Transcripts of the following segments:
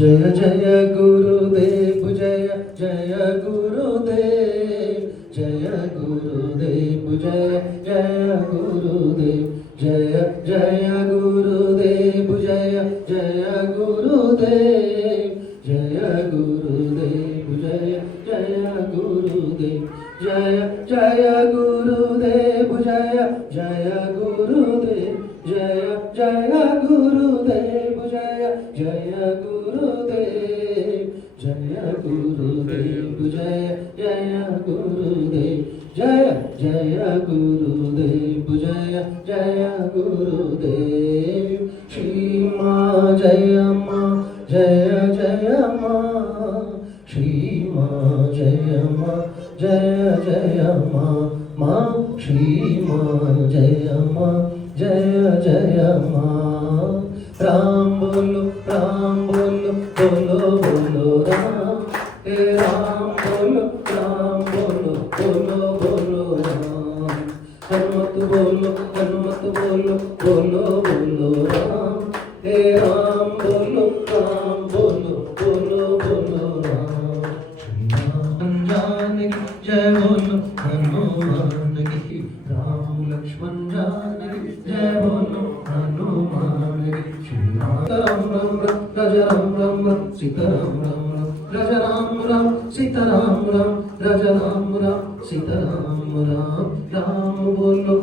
जय जय गुरुदेव जय जय गुरुदेव जय गुरुदेव जय जय गुरुदेव जय जय गुरुदेव जय जय गुरुदेव जय गुरुदेव जय जय गुरुदेव जय जय गुरुदेव जय जय गुरुदेव जय जय गुरुदेव जय जय गुरुदेव जय गुरुदेव जय जय गुरुदेव जय जय गुरुदेव जय जय गुरुदेव श्री माँ जय माँ जय जय माँ श्री माँ जय माँ जय जय माँ श्री माँ जय माँ जय जय माँ राम बोलो बोलो बोलो राम हे राम बोलो बोलो राम हनुमत बोलो बोलो राम हे राम बोलो बोलो राम श्री राम जानकी जय बोलो हनुमान की राम लक्ष्मण जानकी जय बोलो हनुमान की श्री राम राजा राम सीता राम राजा राम सीता राम राजा राम सीता राम राम बोलो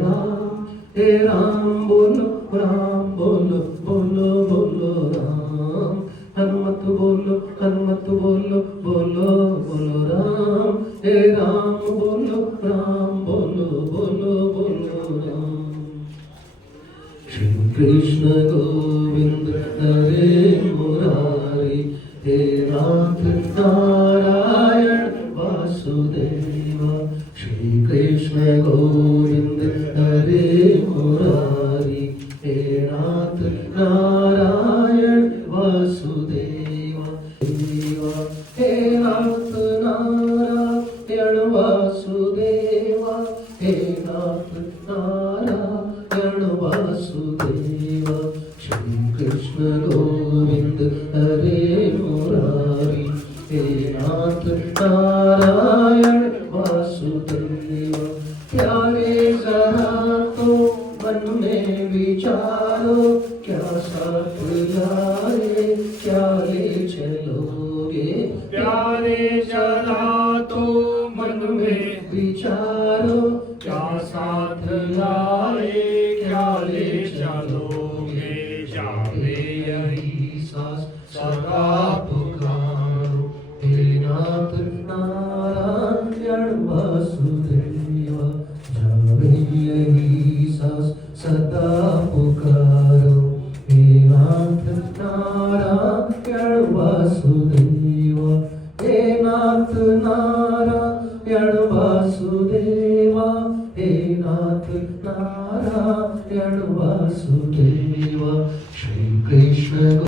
राम हे राम बोलो राम हनुमत बोलो राम हे राम बोलो राम श्री कृष्ण गोविंद हरे मुरारी हे नाथ नारायण वासुदेव श्री कृष्ण गोविंद हरे मुरारी हे नाथ नारायण वासुदेव हे नाथ नारायण वासुदेव हे नाथ नारायण वासुदेव श्री कृष्ण गोविंद हरे मुरारी, हे नाथ नारायण वासुदेव। प्यारे जरा तो मन में विचारो, क्या साथ लाए क्या ले चलोगे। प्यारे जरा तो मन में विचारो, क्या साथ लाए क्या ले चलोगे। जावे यही सांस सदा पुकारो, हे नाथ नारायण वासुदेव। जावे यही सांस सदा पुकारो, हे नाथ नारायण वासुदेव। हे नाथ नारायण वासुदेव, हे नाथ नारायण वासुदेव। श्री कृष्ण